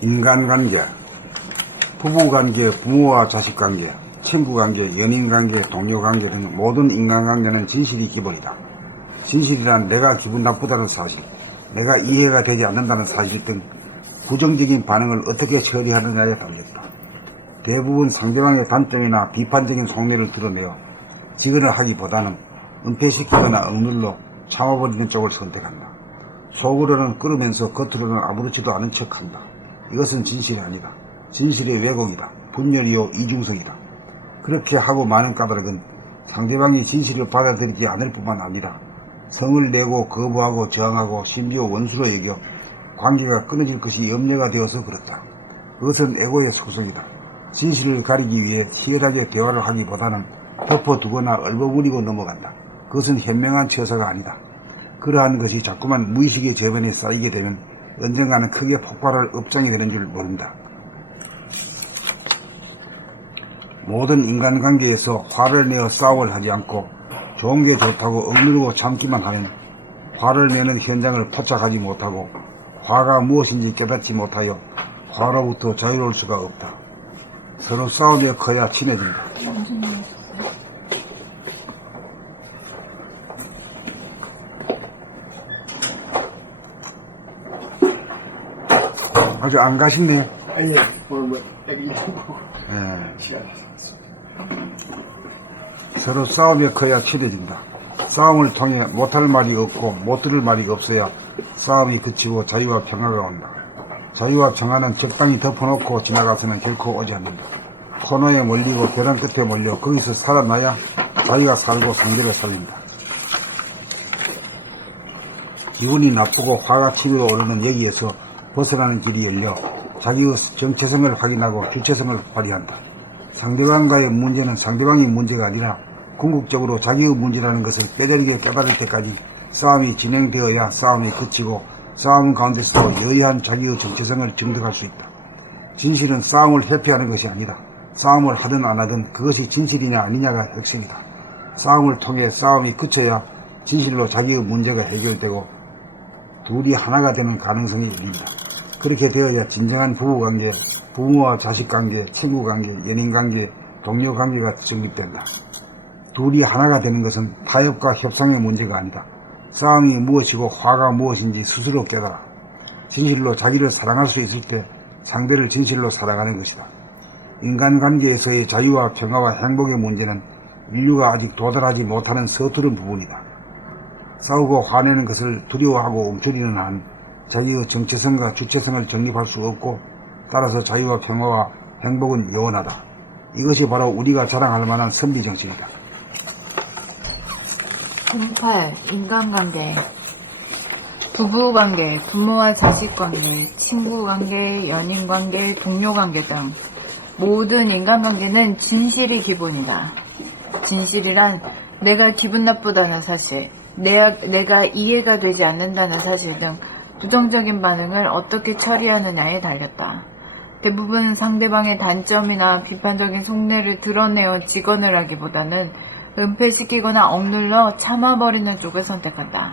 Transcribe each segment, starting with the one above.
인간관계, 부부관계, 부모와 자식관계, 친구관계, 연인관계, 동료관계 등 모든 인간관계는 진실이 기본이다. 진실이란 내가 기분 나쁘다는 사실, 내가 이해가 되지 않는다는 사실 등 부정적인 반응을 어떻게 처리하느냐에 달려있다. 대부분 상대방의 단점이나 비판적인 속내를 드러내어 직언을 하기보다는 은폐시키거나 억눌러 참아버리는 쪽을 선택한다. 속으로는 끓으면서 겉으로는 아무렇지도 않은 척한다. 이것은 진실이 아니다. 진실의 왜곡이다. 분열이요 이중성이다. 그렇게 하고 많은 까닭은 상대방이 진실을 받아들이지 않을 뿐만 아니라 성을 내고 거부하고 저항하고 심지어 원수로 여겨 관계가 끊어질 것이 염려가 되어서 그렇다. 그것은 에고의 속성이다. 진실을 가리기 위해 치열하게 대화를 하기보다는 덮어두거나 얼버무리고 넘어간다. 그것은 현명한 처사가 아니다. 그러한 것이 자꾸만 무의식의 저변에 쌓이게 되면 언젠가는 크게 폭발할 업장이 되는 줄 모른다. 모든 인간관계에서 화를 내어 싸움을 하지 않고 좋은 게 좋다고 억누르고 참기만 하면 화를 내는 현장을 포착하지 못하고 화가 무엇인지 깨닫지 못하여 화로부터 자유로울 수가 없다. 서로 싸움에 커야 친해진다. 아주 안 가신네요. 아니, 오늘 뭐, 여기 보고 시간이 있었습니다. 서로 싸움에 커야 친해진다. 싸움을 통해 못할 말이 없고 못 들을 말이 없어야 싸움이 그치고 자유와 평화가 온다. 자유와 평화는 적당히 덮어놓고 지나가서는 결코 오지 않는다. 코너에 몰리고 벼랑 끝에 몰려 거기서 살아나야 자기가 살고 상대를 살린다. 기분이 나쁘고 화가 치밀어 오르는 여기에서 벗어나는 길이 열려 자기의 정체성을 확인하고 주체성을 발휘한다. 상대방과의 문제는 상대방의 문제가 아니라 궁극적으로 자기의 문제라는 것을 뼈저리게 깨달을 때까지 싸움이 진행되어야 싸움이 그치고 싸움 가운데서도 여의한 자기의 정체성을 증득할 수 있다. 진실은 싸움을 회피하는 것이 아니다. 싸움을 하든 안 하든 그것이 진실이냐 아니냐가 핵심이다. 싸움을 통해 싸움이 그쳐야 진실로 자기의 문제가 해결되고 둘이 하나가 되는 가능성이 열린다. 그렇게 되어야 진정한 부부관계, 부모와 자식관계, 친구관계, 연인관계, 동료관계가 정립된다. 둘이 하나가 되는 것은 타협과 협상의 문제가 아니다. 싸움이 무엇이고 화가 무엇인지 스스로 깨달아 진실로 자기를 사랑할 수 있을 때 상대를 진실로 사랑하는 것이다. 인간관계에서의 자유와 평화와 행복의 문제는 인류가 아직 도달하지 못하는 서투른 부분이다. 싸우고 화내는 것을 두려워하고 움츠리는 한 자기의 정체성과 주체성을 정립할 수 없고 따라서 자유와 평화와 행복은 요원하다. 이것이 바로 우리가 자랑할 만한 선비정신이다. 08. 인간관계, 부부관계, 부모와 자식관계, 친구관계, 연인관계, 동료관계 등 모든 인간관계는 진실이 기본이다. 진실이란 내가 기분 나쁘다는 사실, 내가 이해가 되지 않는다는 사실 등 부정적인 반응을 어떻게 처리하느냐에 달렸다. 대부분 상대방의 단점이나 비판적인 속내를 드러내어 직언을 하기보다는 은폐시키거나 억눌러 참아버리는 쪽을 선택한다.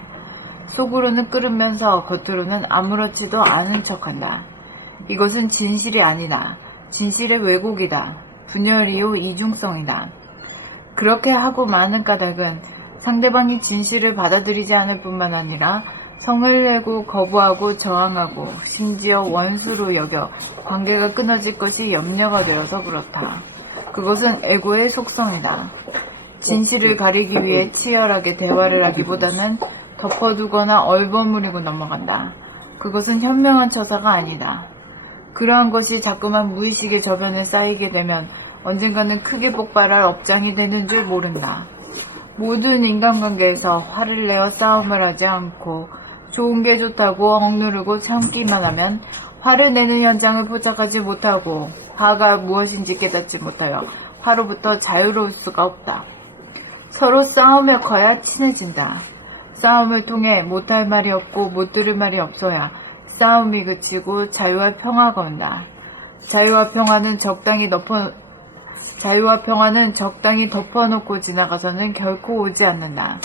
속으로는 끓으면서 겉으로는 아무렇지도 않은 척한다. 이것은 진실이 아니다. 진실의 왜곡이다. 분열이요 이중성이다. 그렇게 하고 많은 까닭은 상대방이 진실을 받아들이지 않을 뿐만 아니라 성을 내고 거부하고 저항하고 심지어 원수로 여겨 관계가 끊어질 것이 염려가 되어서 그렇다. 그것은 에고의 속성이다. 진실을 가리기 위해 치열하게 대화를 하기보다는 덮어두거나 얼버무리고 넘어간다. 그것은 현명한 처사가 아니다. 그러한 것이 자꾸만 무의식의 저변에 쌓이게 되면 언젠가는 크게 폭발할 업장이 되는 줄 모른다. 모든 인간관계에서 화를 내어 싸움을 하지 않고 좋은 게 좋다고 억누르고 참기만 하면 화를 내는 현장을 포착하지 못하고 화가 무엇인지 깨닫지 못하여 화로부터 자유로울 수가 없다. 서로 싸움에 커야 친해진다. 싸움을 통해 못할 말이 없고 못 들을 말이 없어야 싸움이 그치고 자유와 평화가 온다. 자유와 평화는 적당히 덮어놓고 지나가서는 결코 오지 않는다.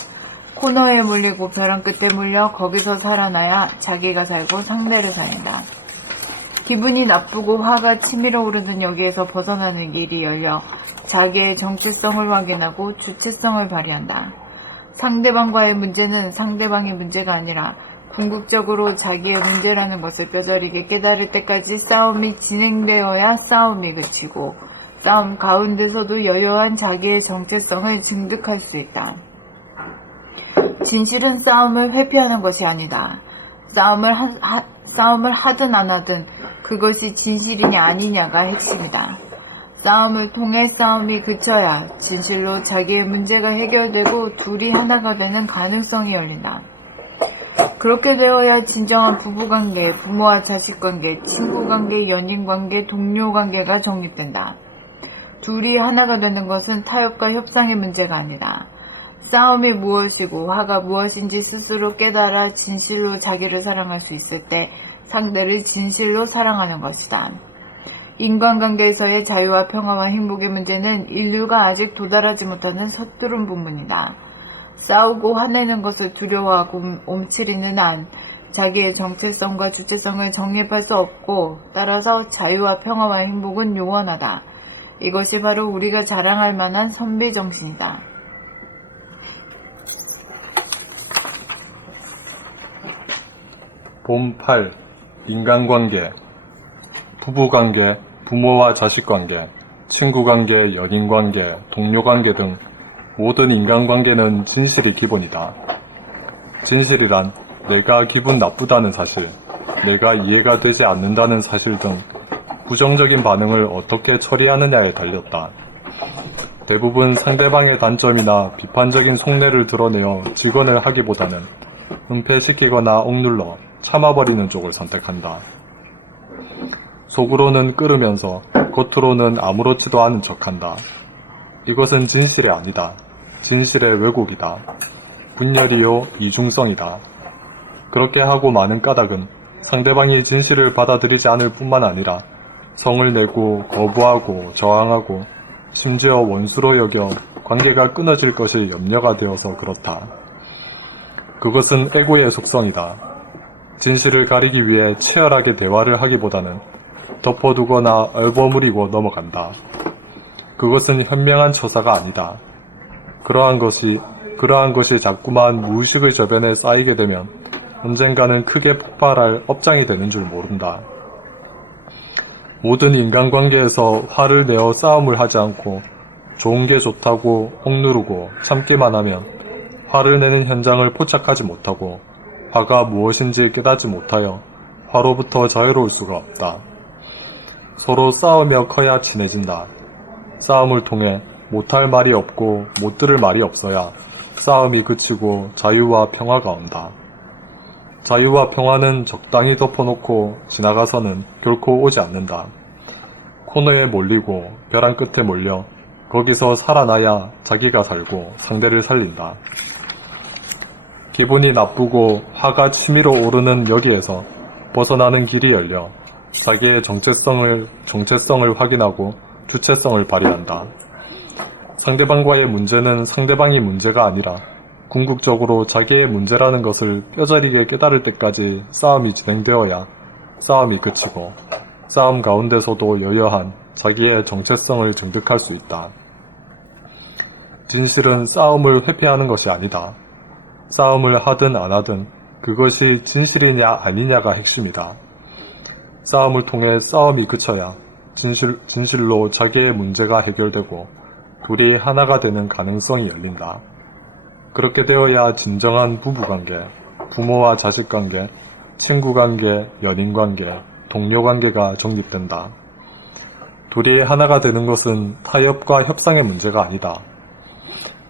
코너에 몰리고 벼랑 끝에 몰려 거기서 살아나야 자기가 살고 상대를 살린다. 기분이 나쁘고 화가 치밀어 오르는 여기에서 벗어나는 길이 열려 자기의 정체성을 확인하고 주체성을 발휘한다. 상대방과의 문제는 상대방의 문제가 아니라 궁극적으로 자기의 문제라는 것을 뼈저리게 깨달을 때까지 싸움이 진행되어야 싸움이 그치고 싸움 가운데서도 여유한 자기의 정체성을 증득할 수 있다. 진실은 싸움을 회피하는 것이 아니다. 싸움을 하든 안 하든 그것이 진실이냐 아니냐가 핵심이다. 싸움을 통해 싸움이 그쳐야 진실로 자기의 문제가 해결되고 둘이 하나가 되는 가능성이 열린다. 그렇게 되어야 진정한 부부관계, 부모와 자식관계, 친구관계, 연인관계, 동료관계가 정립된다. 둘이 하나가 되는 것은 타협과 협상의 문제가 아니다. 싸움이 무엇이고 화가 무엇인지 스스로 깨달아 진실로 자기를 사랑할 수 있을 때 상대를 진실로 사랑하는 것이다. 인간관계에서의 자유와 평화와 행복의 문제는 인류가 아직 도달하지 못하는 서투른 부분이다. 싸우고 화내는 것을 두려워하고 옴츠리는 한 자기의 정체성과 주체성을 정립할 수 없고 따라서 자유와 평화와 행복은 요원하다. 이것이 바로 우리가 자랑할 만한 선비 정신이다. 본 8. 인간관계, 부부관계, 부모와 자식관계, 친구관계, 연인관계, 동료관계 등 모든 인간관계는 진실이 기본이다. 진실이란 내가 기분 나쁘다는 사실, 내가 이해가 되지 않는다는 사실 등 부정적인 반응을 어떻게 처리하느냐에 달렸다. 대부분 상대방의 단점이나 비판적인 속내를 드러내어 직언을 하기보다는 은폐시키거나 억눌러 참아버리는 쪽을 선택한다. 속으로는 끓으면서 겉으로는 아무렇지도 않은 척한다. 이것은 진실이 아니다. 진실의 왜곡이다. 분열이요 이중성이다. 그렇게 하고 많은 까닭은 상대방이 진실을 받아들이지 않을 뿐만 아니라 성을 내고 거부하고 저항하고 심지어 원수로 여겨 관계가 끊어질 것이 염려가 되어서 그렇다. 그것은 에고의 속성이다. 진실을 가리기 위해 치열하게 대화를 하기보다는 덮어두거나 얼버무리고 넘어간다. 그것은 현명한 처사가 아니다. 그러한 것이 자꾸만 무의식의 저변에 쌓이게 되면 언젠가는 크게 폭발할 업장이 되는 줄 모른다. 모든 인간관계에서 화를 내어 싸움을 하지 않고 좋은 게 좋다고 억누르고 참기만 하면 화를 내는 현장을 포착하지 못하고 화가 무엇인지 깨닫지 못하여 화로부터 자유로울 수가 없다. 서로 싸우며 커야 친해진다. 싸움을 통해 못할 말이 없고 못 들을 말이 없어야 싸움이 그치고 자유와 평화가 온다. 자유와 평화는 적당히 덮어놓고 지나가서는 결코 오지 않는다. 코너에 몰리고 벼랑 끝에 몰려 거기서 살아나야 자기가 살고 상대를 살린다. 기분이 나쁘고 화가 치밀어 오르는 여기에서 벗어나는 길이 열려 자기의 정체성을 확인하고 주체성을 발휘한다. 상대방과의 문제는 상대방이 문제가 아니라 궁극적으로 자기의 문제라는 것을 뼈저리게 깨달을 때까지 싸움이 진행되어야 싸움이 그치고 싸움 가운데서도 여여한 자기의 정체성을 증득할 수 있다. 진실은 싸움을 회피하는 것이 아니다. 싸움을 하든 안 하든 그것이 진실이냐 아니냐가 핵심이다. 싸움을 통해 싸움이 그쳐야 진실로 자기의 문제가 해결되고 둘이 하나가 되는 가능성이 열린다. 그렇게 되어야 진정한 부부관계, 부모와 자식관계, 친구관계, 연인관계, 동료관계가 정립된다. 둘이 하나가 되는 것은 타협과 협상의 문제가 아니다.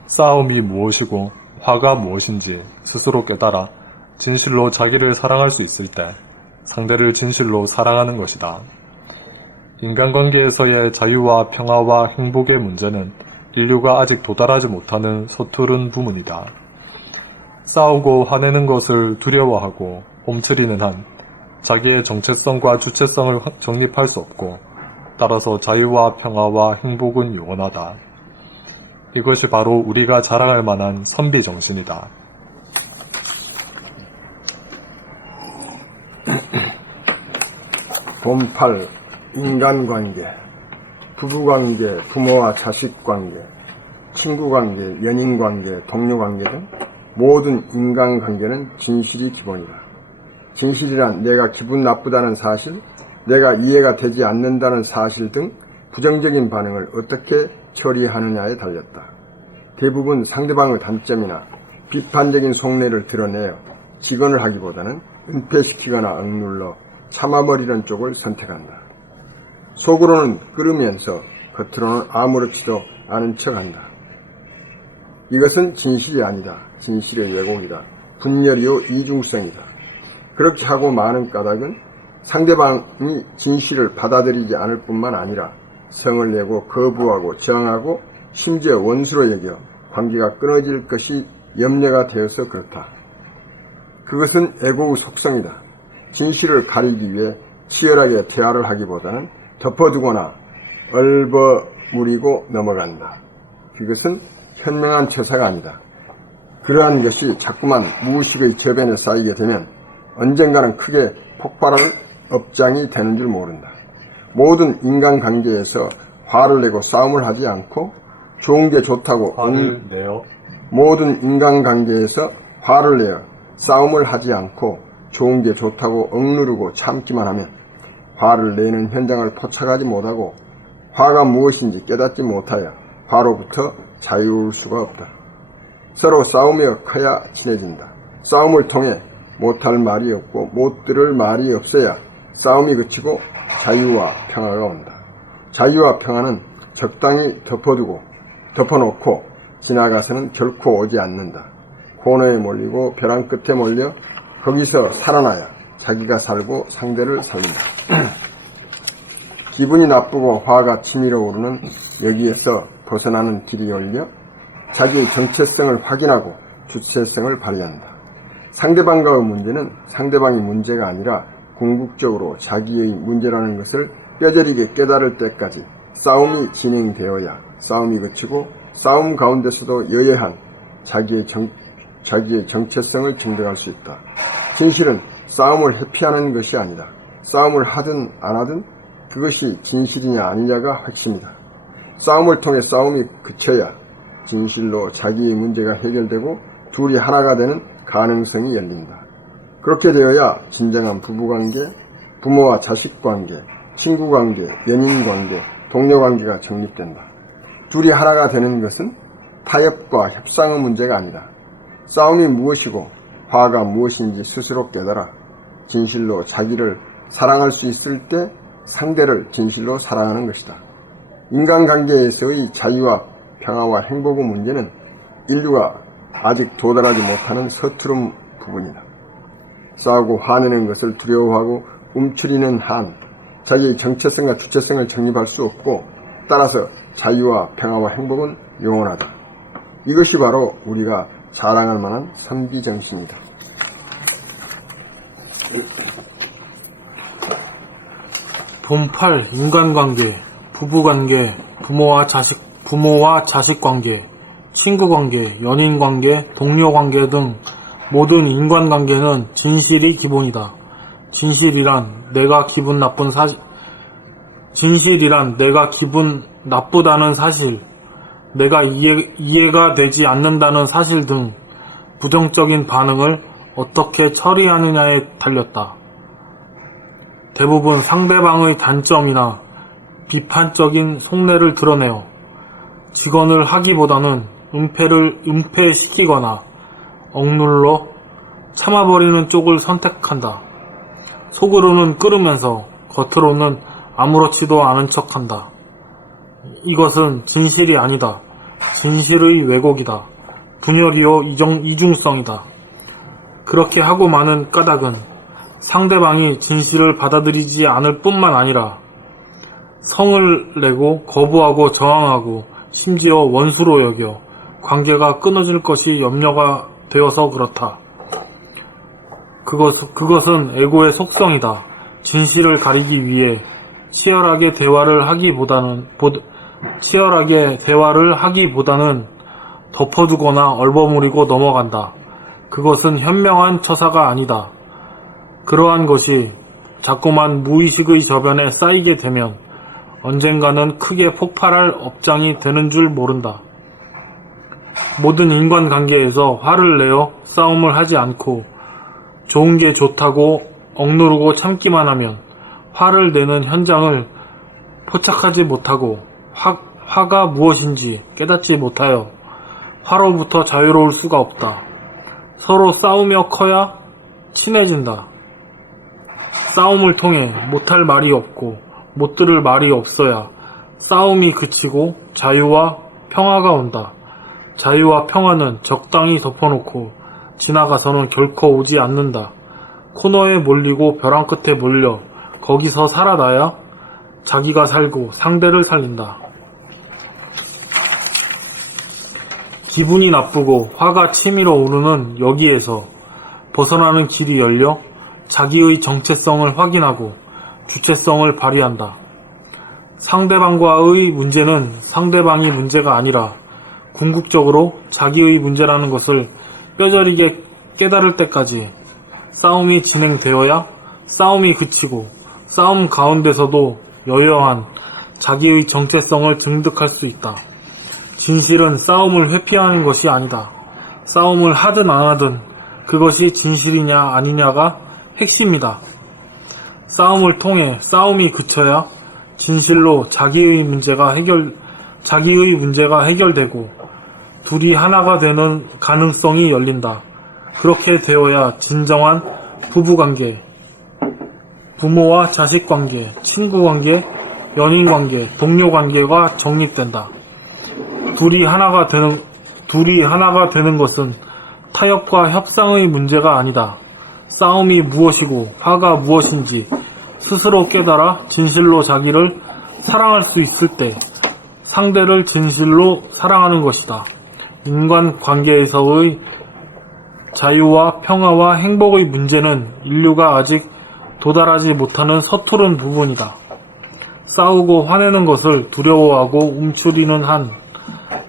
싸움이 무엇이고 화가 무엇인지 스스로 깨달아 진실로 자기를 사랑할 수 있을 때 상대를 진실로 사랑하는 것이다. 인간관계에서의 자유와 평화와 행복의 문제는 인류가 아직 도달하지 못하는 서투른 부문이다. 싸우고 화내는 것을 두려워하고 옴츠리는 한 자기의 정체성과 주체성을 정립할 수 없고 따라서 자유와 평화와 행복은 영원하다. 이것이 바로 우리가 자랑할 만한 선비 정신이다. 본8 인간관계, 부부관계, 부모와 자식관계, 친구관계, 연인관계, 동료관계 등 모든 인간관계는 진실이 기본이다. 진실이란 내가 기분 나쁘다는 사실, 내가 이해가 되지 않는다는 사실 등 부정적인 반응을 어떻게 처리하느냐에 달렸다. 대부분 상대방의 단점이나 비판적인 속내를 드러내어 직언을 하기보다는 은폐시키거나 억눌러 참아버리는 쪽을 선택한다. 속으로는 끓으면서 겉으로는 아무렇지도 않은 척한다. 이것은 진실이 아니다. 진실의 왜곡이다. 분열이요 이중성이다. 그렇게 하고 많은 까닭은 상대방이 진실을 받아들이지 않을 뿐만 아니라 성을 내고 거부하고 저항하고 심지어 원수로 여겨 관계가 끊어질 것이 염려가 되어서 그렇다. 그것은 애고의 속성이다. 진실을 가리기 위해 치열하게 대화를 하기보다는 덮어두거나 얼버무리고 넘어간다. 그것은 현명한 처사가 아니다. 그러한 것이 자꾸만 무의식의 저변에 쌓이게 되면 언젠가는 크게 폭발할 업장이 되는 줄 모른다. 모든 인간관계에서 화를 내고 싸움을 하지 않고 좋은 게 좋다고 화를 내요. 모든 인간관계에서 화를 내어 싸움을 하지 않고 좋은 게 좋다고 억누르고 참기만 하면 화를 내는 현장을 포착하지 못하고 화가 무엇인지 깨닫지 못하여 화로부터 자유로울 수가 없다. 서로 싸우며 커야 친해진다. 싸움을 통해 못할 말이 없고 못 들을 말이 없어야 싸움이 그치고 자유와 평화가 온다. 자유와 평화는 적당히 덮어놓고 지나가서는 결코 오지 않는다. 코너에 몰리고 벼랑 끝에 몰려 거기서 살아나야 자기가 살고 상대를 살린다. 기분이 나쁘고 화가 치밀어 오르는 여기에서 벗어나는 길이 열려 자기의 정체성을 확인하고 주체성을 발휘한다. 상대방과의 문제는 상대방의 문제가 아니라 궁극적으로 자기의 문제라는 것을 뼈저리게 깨달을 때까지 싸움이 진행되어야 싸움이 그치고 싸움 가운데서도 여예한 자기의 정체성을 증명할 수 있다. 진실은 싸움을 회피하는 것이 아니다. 싸움을 하든 안 하든 그것이 진실이냐 아니냐가 핵심이다. 싸움을 통해 싸움이 그쳐야 진실로 자기의 문제가 해결되고 둘이 하나가 되는 가능성이 열린다. 그렇게 되어야 진정한 부부관계, 부모와 자식관계, 친구관계, 연인관계, 동료관계가 정립된다. 둘이 하나가 되는 것은 타협과 협상의 문제가 아니다. 싸움이 무엇이고 화가 무엇인지 스스로 깨달아 진실로 자기를 사랑할 수 있을 때 상대를 진실로 사랑하는 것이다. 인간관계에서의 자유와 평화와 행복의 문제는 인류가 아직 도달하지 못하는 서투른 부분이다. 싸우고 화내는 것을 두려워하고 움츠리는 한 자기의 정체성과 주체성을 정립할 수 없고 따라서 자유와 평화와 행복은 영원하다. 이것이 바로 우리가 자랑할 만한 선비정신이다. 본8 인간관계, 부부관계, 부모와 자식관계, 친구관계, 연인관계, 동료관계 등 모든 인간관계는 진실이 기본이다. 진실이란 내가 기분 나쁘다는 사실, 내가 이해가 되지 않는다는 사실 등 부정적인 반응을 어떻게 처리하느냐에 달렸다. 대부분 상대방의 단점이나 비판적인 속내를 드러내어 직언을 하기보다는 은폐시키거나 억눌러 참아버리는 쪽을 선택한다. 속으로는 끓으면서 겉으로는 아무렇지도 않은 척한다. 이것은 진실이 아니다. 진실의 왜곡이다. 분열이요 이중성이다. 그렇게 하고 많은 까닭은 상대방이 진실을 받아들이지 않을 뿐만 아니라 성을 내고 거부하고 저항하고 심지어 원수로 여겨 관계가 끊어질 것이 염려가 되어서 그렇다. 그것은 에고의 속성이다. 진실을 가리기 위해 치열하게 대화를 하기보다는 덮어두거나 얼버무리고 넘어간다. 그것은 현명한 처사가 아니다. 그러한 것이 자꾸만 무의식의 저변에 쌓이게 되면 언젠가는 크게 폭발할 업장이 되는 줄 모른다. 모든 인간관계에서 화를 내어 싸움을 하지 않고 좋은 게 좋다고 억누르고 참기만 하면 화를 내는 현장을 포착하지 못하고 화가 무엇인지 깨닫지 못하여 화로부터 자유로울 수가 없다. 서로 싸우며 커야 친해진다. 싸움을 통해 못할 말이 없고 못 들을 말이 없어야 싸움이 그치고 자유와 평화가 온다. 자유와 평화는 적당히 덮어놓고 지나가서는 결코 오지 않는다. 코너에 몰리고 벼랑 끝에 몰려 거기서 살아나야 자기가 살고 상대를 살린다. 기분이 나쁘고 화가 치밀어 오르는 여기에서 벗어나는 길이 열려 자기의 정체성을 확인하고 주체성을 발휘한다. 상대방과의 문제는 상대방이 문제가 아니라 궁극적으로 자기의 문제라는 것을 뼈저리게 깨달을 때까지 싸움이 진행되어야 싸움이 그치고 싸움 가운데서도 여여한 자기의 정체성을 증득할 수 있다. 진실은 싸움을 회피하는 것이 아니다. 싸움을 하든 안 하든 그것이 진실이냐 아니냐가 핵심이다. 싸움을 통해 싸움이 그쳐야 진실로 자기의 문제가 해결되고 둘이 하나가 되는 가능성이 열린다. 그렇게 되어야 진정한 부부관계, 부모와 자식관계, 친구관계, 연인관계, 동료관계가 정립된다. 둘이 하나가 되는 것은 타협과 협상의 문제가 아니다. 싸움이 무엇이고 화가 무엇인지 스스로 깨달아 진실로 자기를 사랑할 수 있을 때 상대를 진실로 사랑하는 것이다. 인간관계에서의 자유와 평화와 행복의 문제는 인류가 아직 도달하지 못하는 서투른 부분이다. 싸우고 화내는 것을 두려워하고 움츠리는 한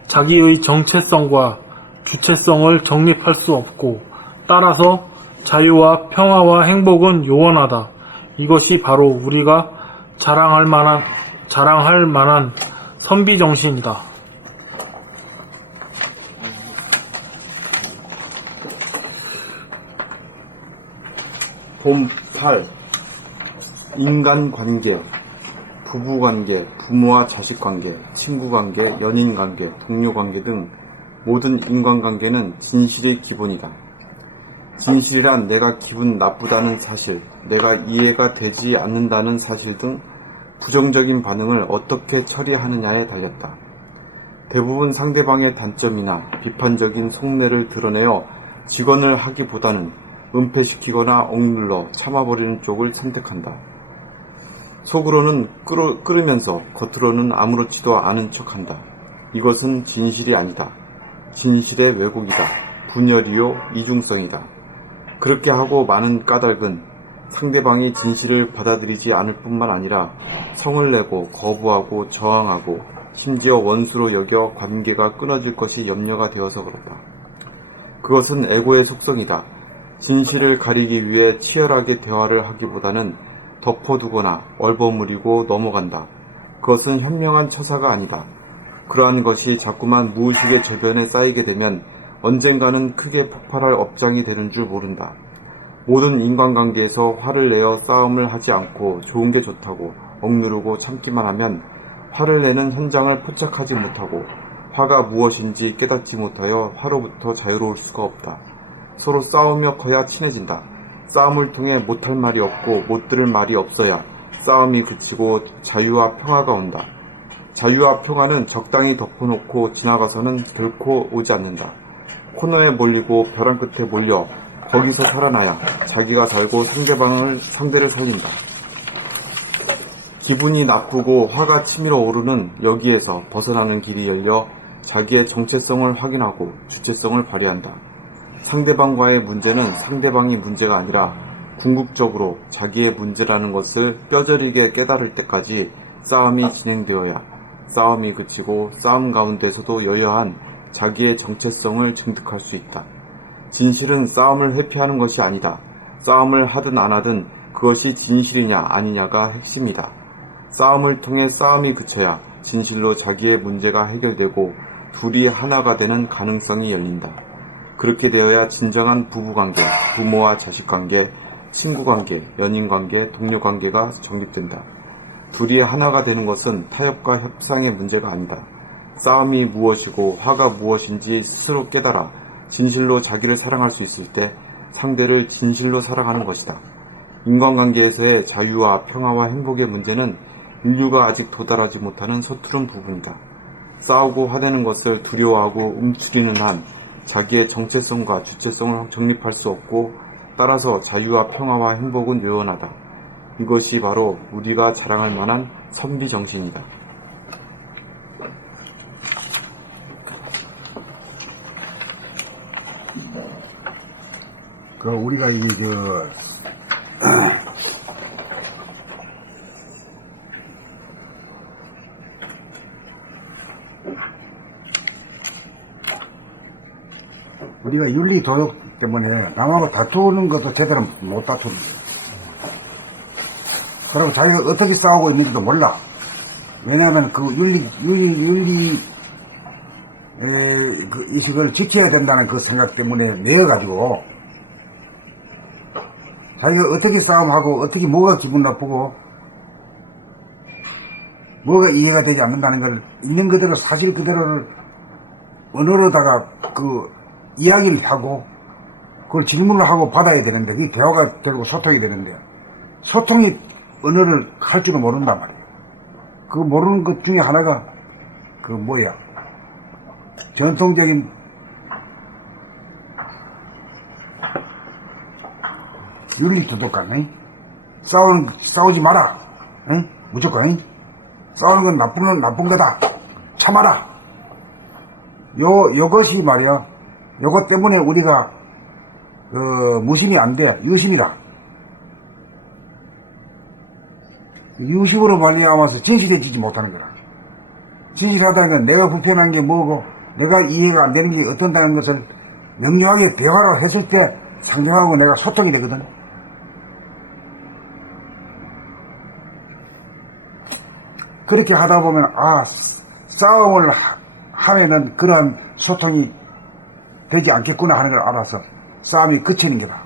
자기의 정체성과 주체성을 정립할 수 없고 따라서 자유와 평화와 행복은 요원하다. 이것이 바로 우리가 자랑할 만한 선비정신이다. 봄 8. 인간관계, 부부관계, 부모와 자식관계, 친구관계, 연인관계, 동료관계 등 모든 인간관계는 진실의 기본이다. 진실이란 내가 기분 나쁘다는 사실, 내가 이해가 되지 않는다는 사실 등 부정적인 반응을 어떻게 처리하느냐에 달렸다. 대부분 상대방의 단점이나 비판적인 속내를 드러내어 직언을 하기보다는 은폐시키거나 억눌러 참아버리는 쪽을 선택한다. 속으로는 끓으면서 겉으로는 아무렇지도 않은 척한다. 이것은 진실이 아니다. 진실의 왜곡이다. 분열이요 이중성이다. 그렇게 하고 많은 까닭은 상대방이 진실을 받아들이지 않을 뿐만 아니라 성을 내고 거부하고 저항하고 심지어 원수로 여겨 관계가 끊어질 것이 염려가 되어서 그렇다. 그것은 에고의 속성이다. 진실을 가리기 위해 치열하게 대화를 하기보다는 덮어두거나 얼버무리고 넘어간다. 그것은 현명한 처사가 아니다. 그러한 것이 자꾸만 무의식의 저변에 쌓이게 되면 언젠가는 크게 폭발할 업장이 되는 줄 모른다. 모든 인간관계에서 화를 내어 싸움을 하지 않고 좋은 게 좋다고 억누르고 참기만 하면 화를 내는 현장을 포착하지 못하고 화가 무엇인지 깨닫지 못하여 화로부터 자유로울 수가 없다. 서로 싸우며 커야 친해진다. 싸움을 통해 못할 말이 없고 못 들을 말이 없어야 싸움이 그치고 자유와 평화가 온다. 자유와 평화는 적당히 덮어놓고 지나가서는 결코 오지 않는다. 코너에 몰리고 벼랑 끝에 몰려 거기서 살아나야 자기가 살고 상대를 살린다. 기분이 나쁘고 화가 치밀어 오르는 여기에서 벗어나는 길이 열려 자기의 정체성을 확인하고 주체성을 발휘한다. 상대방과의 문제는 상대방이 문제가 아니라 궁극적으로 자기의 문제라는 것을 뼈저리게 깨달을 때까지 싸움이 진행되어야 싸움이 그치고 싸움 가운데서도 여여한 자기의 정체성을 증득할 수 있다. 진실은 싸움을 회피하는 것이 아니다. 싸움을 하든 안 하든 그것이 진실이냐 아니냐가 핵심이다. 싸움을 통해 싸움이 그쳐야 진실로 자기의 문제가 해결되고 둘이 하나가 되는 가능성이 열린다. 그렇게 되어야 진정한 부부관계, 부모와 자식관계, 친구관계, 연인관계, 동료관계가 정립된다. 둘이 하나가 되는 것은 타협과 협상의 문제가 아니다. 싸움이 무엇이고 화가 무엇인지 스스로 깨달아 진실로 자기를 사랑할 수 있을 때 상대를 진실로 사랑하는 것이다. 인간관계에서의 자유와 평화와 행복의 문제는 인류가 아직 도달하지 못하는 서투른 부분이다. 싸우고 화내는 것을 두려워하고 움츠리는 한 자기의 정체성과 주체성을 정립할 수 없고 따라서 자유와 평화와 행복은 요원하다. 이것이 바로 우리가 자랑할 만한 선비 정신이다. 그 우리가 이게 우리가 윤리 도덕 때문에 남하고 다투는 것도 제대로 못 다투는 거야. 그리고 자기가 어떻게 싸우고 있는지도 몰라. 왜냐하면 그 윤리 그 의식을 지켜야 된다는 그 생각 때문에 내어가지고 자기가 어떻게 싸움하고 어떻게 뭐가 기분 나쁘고 뭐가 이해가 되지 않는다는 걸 있는 그대로 사실 그대로를 언어로다가 그 이야기를 하고 그걸 질문을 하고 받아야 되는데 그게 대화가 되고 소통이 되는데 소통이 언어를 할 줄은 모른단 말이에요. 그 모르는 것 중에 하나가 그 뭐야 전통적인 윤리 도덕관, 싸우지 마라, 무조건, 싸우는 건 나쁜 거다, 참아라. 요것이 말이야, 요것 때문에 우리가, 무심이 안 돼, 유심이라. 유심으로 말미암아서 진실해지지 못하는 거라. 진실하다는 건 내가 불편한 게 뭐고, 내가 이해가 안 되는 게 어떤다는 것을 명료하게 대화를 했을 때 상대방하고 내가 소통이 되거든. 그렇게 하다 보면 싸움을 하면은 그러한 소통이 되지 않겠구나 하는 걸 알아서 싸움이 그치는 게다.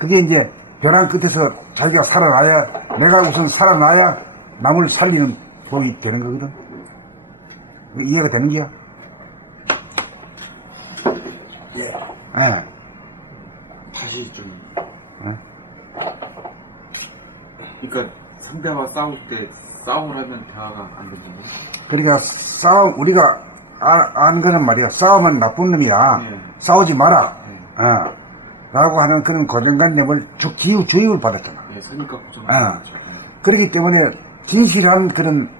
그게 이제 벼랑 끝에서 자기가 살아나야 내가 우선 살아나야 남을 살리는 법이 되는 거거든. 이해가 되는 거야? 네. 다시 좀. 그러니까 상대와 싸울 때 싸움을 하면 대화가 안 된다고? 그러니까 우리가 아는 거는 말이야. 싸움은 나쁜 놈이야. 네. 싸우지 마라. 네. 라고 하는 그런 고정관념을 주입을 받았잖아. 네, 선입과 고정. 그렇기 때문에 진실한 그런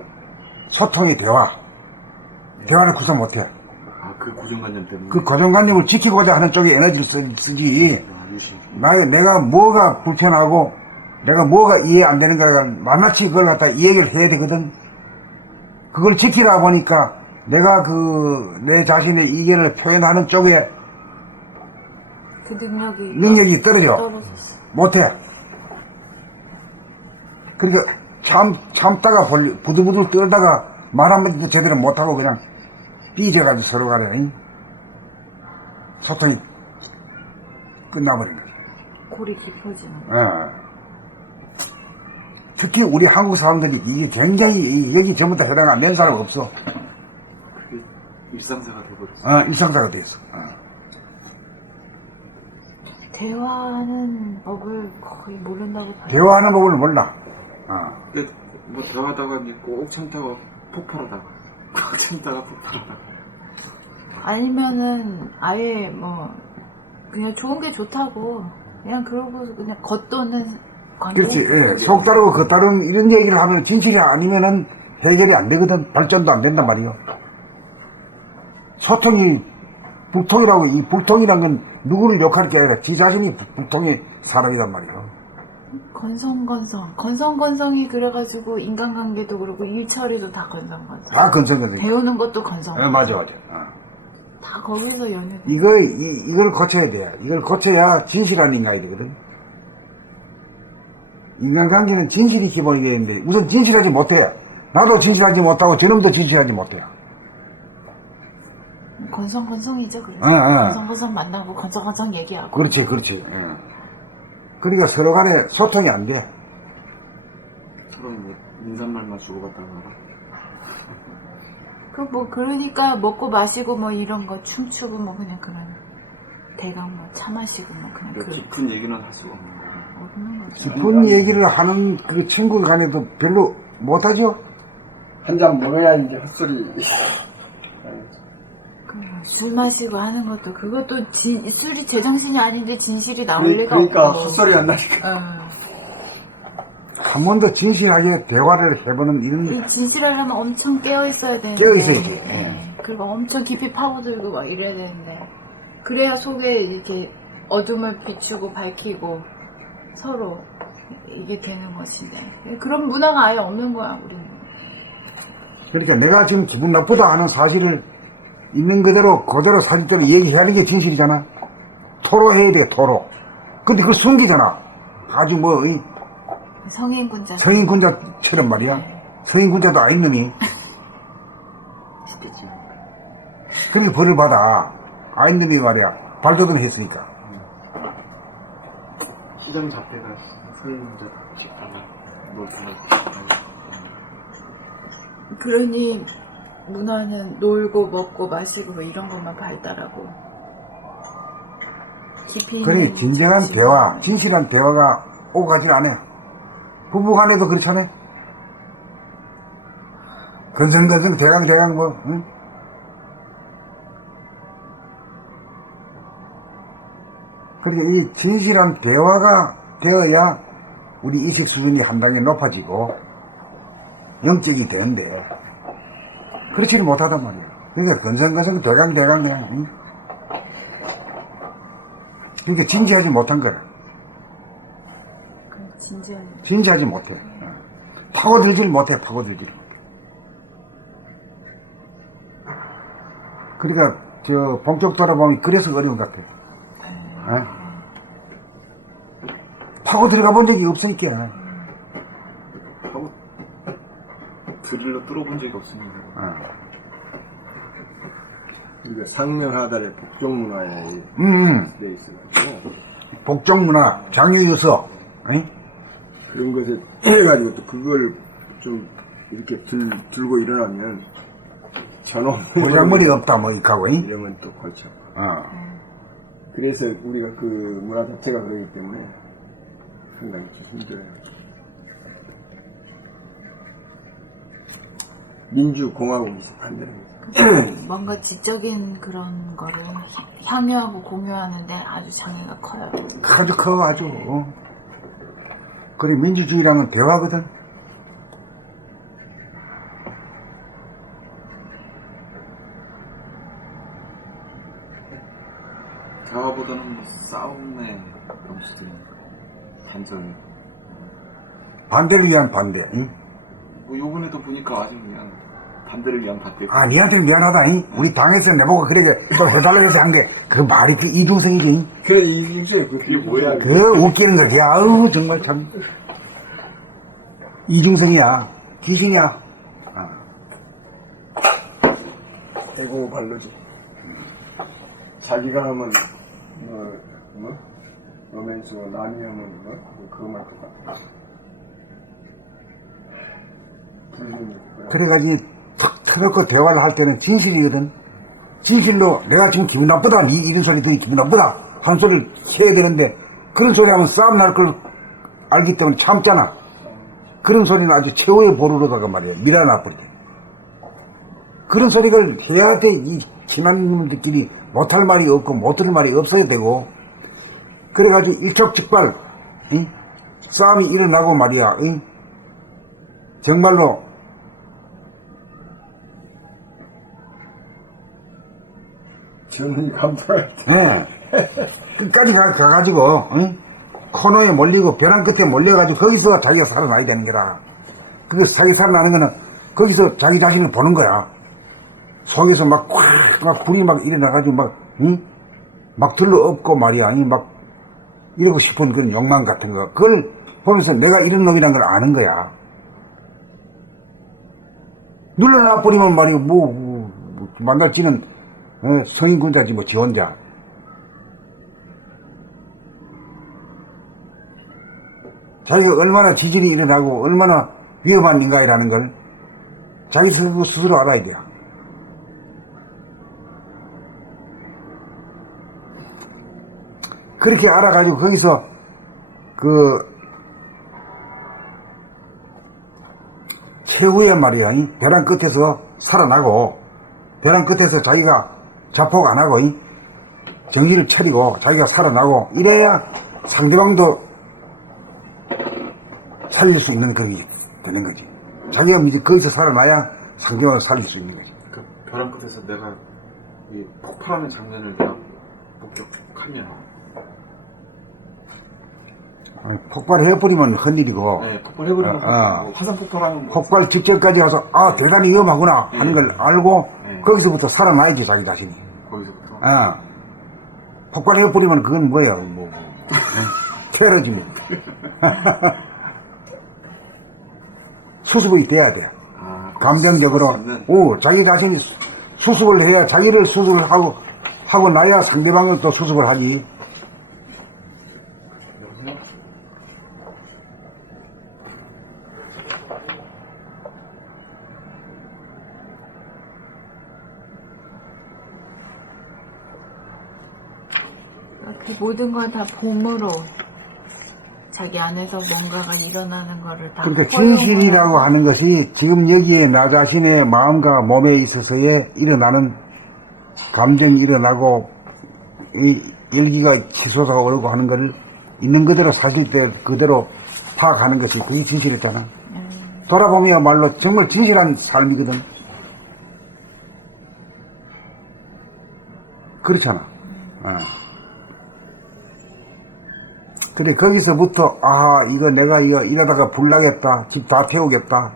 소통의 대화를 구사 못해. 그 고정관념 때문에. 그 고정관념을 지키고자 하는 쪽에 에너지를 쓰지. 유심. 내가 뭐가 불편하고 내가 뭐가 이해 안 되는 거가 낱낱이 그걸 갖다 이해를 해야 되거든. 그걸 지키다 보니까 내가 내 자신의 이견을 표현하는 쪽에 그 능력이 떨어졌어. 못해. 그러니까 참다가 부들부들 떨다가 말 한마디도 제대로 못하고 그냥 삐져가지고 서로 간에 소통이 끝나버리는 거야. 골이 깊어지는 거야. 특히 우리 한국 사람들이 이게 굉장히 여기 전부 다 해당 안 되는 사람 없어. 그게 일상사가 돼버렸어. 일상사가 됐어. 대화하는 법을 거의 모른다고 봐요. 대화하는 법을 몰라. 뭐 대화하다가 이제 꼭 참다가 폭발하다가 꽉 참다가 폭발하다가. 아니면은 아예 뭐 그냥 좋은 게 좋다고 그냥 그러고 그냥 겉도는 관계. 그렇지. 예. 속 다르고 겉 다른 이런 얘기를 하면 진실이 아니면은 해결이 안 되거든. 발전도 안 된단 말이요. 소통이 불통이라고, 이 불통이란 건 누구를 욕할 게 아니라 지 자신이 불통의 사람이란 말이요. 건성건성이 그래가지고 인간관계도 그렇고 일처리도 다 건성건성. 다 건성이지. 배우는 것도 건성건성. 맞아. 다 거기서 연결돼. 이걸 고쳐야 돼. 이걸 고쳐야 진실한 인간이 되거든. 인간관계는 진실이 기본이 되는데 우선 진실하지 못해. 나도 진실하지 못하고 저놈도 진실하지 못해요. 건성건성이죠, 그래서. 예, 예. 건성건성 만나고 건성건성 얘기하고. 그렇지, 그렇지. 그러니까 서로 간에 소통이 안 돼. 서로 인사말만 주고받다가 그러니까 먹고 마시고 뭐 이런 거 춤추고 뭐 그냥 그런 대강 뭐 차 마시고 뭐 그냥 깊은 얘기는 할 수가 없는 거예요. 없는 거죠. 깊은 얘기를 하는 그 친구 간에도 별로 못하죠? 한 잔 먹어야 이제 헛소리. 술 마시고 하는 것도 그것도 술이 제정신이 아닌데 진실이 나올 리가 그러니까 없고. 헛소리 안 나니까. 한 번 더 진실하게 대화를 해보는 이런 이 진실하려면 엄청 깨어 있어야 되는데. 깨어 있어야지. 예. 그리고 엄청 깊이 파고들고 막 이래야 되는데. 그래야 속에 이렇게 어둠을 비추고 밝히고 서로 이게 되는 것인데. 그런 문화가 아예 없는 거야, 우리는. 그러니까 내가 지금 기분 나쁘다 하는 사실을 있는 그대로 사실대로 얘기하는 게 진실이잖아. 토로해야 돼, 토로. 근데 그걸 숨기잖아. 아주 뭐, 성인군자. 성인군자처럼 말이야. 성인군자도 아닌 놈이. 그렇게 벌을 받아. 아닌 놈이 말이야. 발도든 했으니까. 시정 자체가 성인자 집하나 놀수나 그러니 문화는 놀고 먹고 마시고 뭐 이런 것만 발달하고 깊이 있는 그러니 진정한 대화, 진실한 대화가 오고 가질 않아요. 부부간에도 그렇잖아요. 건성건성 대강 뭐, 응? 그러니까 이 진실한 대화가 되어야 우리 의식 수준이 한 단계 높아지고 영적이 되는데 그렇지는 못하단 말이에요. 그러니까 건성건성 대강 그냥, 응? 그러니까 진지하지 못한 거야. 진지하지 못해. 파고들질 못해. 그러니까 저 본격 돌아보면 그래서 어려운 것 같아. 파고 들어가 본 적이 없으니까. 드릴로 뚫어본 적이 없습니다. 우리가 상명하달의 복종문화에 돼 있어가지고 복종문화, 장유유서, 그런 것에 해가지고 또 그걸 좀 이렇게 들고 일어나면 저놈 고장물이 없다 뭐 이하고. 이러면 또 골치 아파. 그래서 우리가 그 문화 자체가 그러기 때문에 상당히 좀 힘들어요. 민주공화국이 반대합니다. 뭔가 지적인 그런 거를 향유하고 공유하는데 아주 장애가 커요. 아주 커, 아주. 그래, 민주주의랑은 대화거든. 대화보다는 뭐 싸움의 방식이니까 반전. 반대를 위한 반대. 응? 뭐 요번에도 보니까 아주 그냥 반대를 위한 반대. 아, 니한테 미안하다. 우리 당에서 내보고 그래 또 해달라고 해서 한 게 그 말이 그 이중성이지. 그래, 이중성이 그게 뭐야? 그 웃기는 거지. 아우 정말 참 이중성이야. 귀신이야. 대고 발로지. 자기가 하면 로맨스, 남이 하면 그것만 똑같아. 그래가지고 탁 터놓고 대화를 할 때는 진실이거든. 진실로 내가 지금 기분 나쁘다, 이런 소리 들이 기분 나쁘다 한 소리를 해야 되는데 그런 소리 하면 싸움 날 걸 알기 때문에 참잖아. 그런 소리는 아주 최후의 보루로다가 말이야 밀어놔버리대. 그런 소리를 해야 돼. 이 친한님들끼리 못할 말이 없고 못 들을 말이 없어야 되고. 그래가지고 일촉즉발 싸움이 일어나고 말이야. 정말로 젊은이 감독할 때. 끝까지 가가지고 코너에 몰리고 벼랑 끝에 몰려가지고 거기서 자기가 살아나야 되는 거라. 그 자기 살아나는 거는 거기서 자기 자신을 보는 거야. 속에서 막 불이 막 일어나가지고 막 들러엎고 말이야. 막 이러고 싶은 그런 욕망 같은 거. 그걸 보면서 내가 이런 놈이란 걸 아는 거야. 눌러놔 버리면 말이야, 만날 지는 성인군자지, 지 혼자. 자기가 얼마나 지진이 일어나고 얼마나 위험한 인간이라는 걸 자기 스스로 알아야 돼요. 그렇게 알아가지고 거기서 최후의 말이야, 벼랑 끝에서 살아나고, 벼랑 끝에서 자기가 자폭 안 하고, 정신을 차리고, 자기가 살아나고, 이래야 상대방도 살릴 수 있는 그런 게 되는 거지. 자기가 이제 거기서 살아나야 상대방을 살릴 수 있는 거지. 그 벼랑 끝에서 내가 이 폭발하는 장면을 내가 목격하면 폭발해버리면 큰일이고, 네, 폭발해버리면 화산 폭발하는 폭발 직전까지 와서, 대단히 위험하구나 하는 걸 알고, 거기서부터 살아나야지, 자기 자신이. 거기서부터 폭발해버리면 그건 뭐예요, 테러지면. 수습이 돼야 돼. 감정적으로, 자기 자신이 수습을 해야, 자기를 수습을 하고 나야 상대방을 또 수습을 하지. 그 모든 걸 다 봄으로 자기 안에서 뭔가가 일어나는 거를 다 그러니까 진실이라고 하는 것이 지금 여기에 나 자신의 마음과 몸에 있어서의 일어나는 감정이 일어나고 이 열기가 치솟아 오르고 하는 것을 있는 그대로 사실 때 그대로 파악하는 것이 그게 진실이잖아. 돌아보면야말로 정말 진실한 삶이거든. 그렇잖아. 그래, 거기서부터, 이거 내가 이러다가 불 나겠다. 집 다 태우겠다.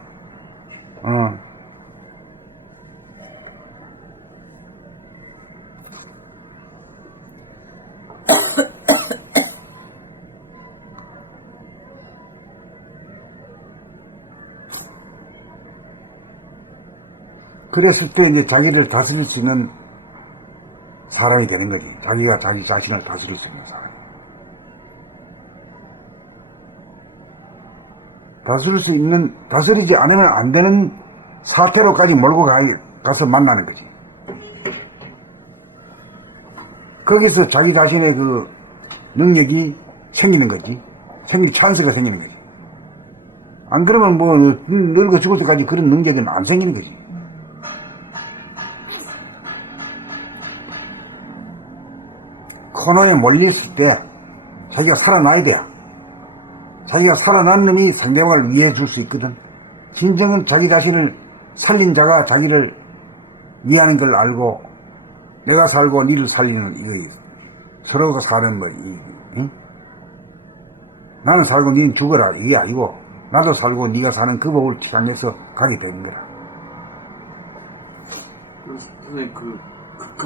그랬을 때 이제 자기를 다스릴 수 있는 사람이 되는 거지. 자기가 자기 자신을 다스릴 수 있는 사람. 다스리지 않으면 안 되는 사태로까지 몰고 가서 만나는 거지. 거기서 자기 자신의 그 능력이 생기는 거지. 찬스가 생기는 거지. 안 그러면 늙어 죽을 때까지 그런 능력은 안 생기는 거지. 코너에 몰렸을 때 자기가 살아나야 돼. 자기가 살아난 놈이 상대방을 위해 줄 수 있거든. 진정은 자기 자신을 살린 자가 자기를 위하는 걸 알고, 내가 살고 니를 살리는 이거 서로가 사는 응? 나는 살고 니는 죽어라 이게 아니고, 나도 살고 니가 사는 그 법을 향해서 가게 되는 거야. 선생님, 그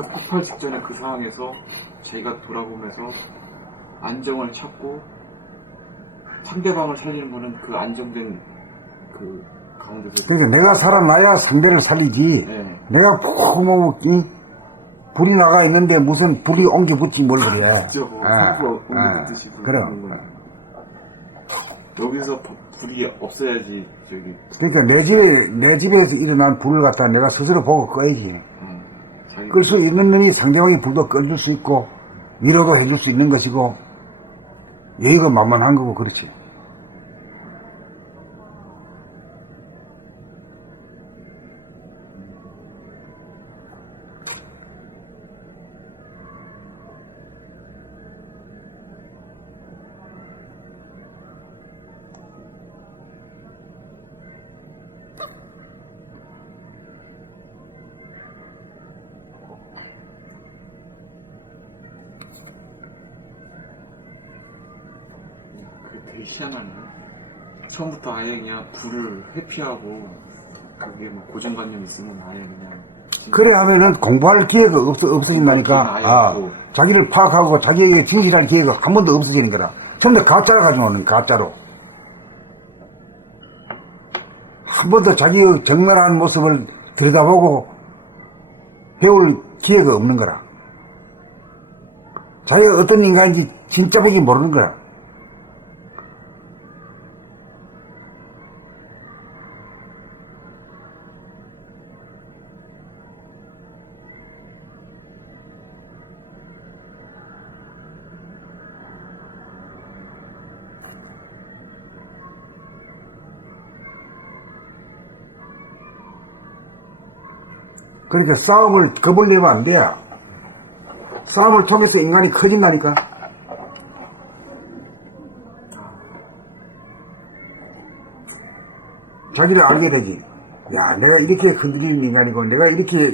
폭발 직전에 그 상황에서 자기가 돌아보면서 안정을 찾고 상대방을 살리는 거는 그 안정된 그 가운데서. 그러니까 내가 살아나야 상대를 살리지. 네. 내가 불이 나가 있는데 무슨 불이 옮겨 붙지 뭘 그래. 그렇죠. 불이 옮겨 붙듯이 그럼. 여기서 불이 없어야지 그러니까 내 집에서 일어난 불을 갖다 내가 스스로 보고 꺼야지. 끌 수 있는 놈이 상대방의 불도 꺼줄 수 있고 위로도 해줄 수 있는 것이고 여기가 만만한 거고 그렇지. 되게 희한하네. 처음부터 아예 그냥 불을 회피하고 그게 뭐 고정관념 있으면 아예 그냥 그래 하면은 공부할 기회가 없어진다니까. 자기를 파악하고 자기에게 진실할 기회가 한 번도 없어지는 거라. 전부 가짜로 가져오는 가짜로. 한 번도 자기의 정면한 모습을 들여다보고 배울 기회가 없는 거라. 자기가 어떤 인간인지 진짜 보기 모르는 거라. 그러니까 싸움을 겁을 내면 안 돼. 싸움을 통해서 인간이 커진다니까. 자기를 알게 되지. 야, 내가 이렇게 건드리는 인간이고, 내가 이렇게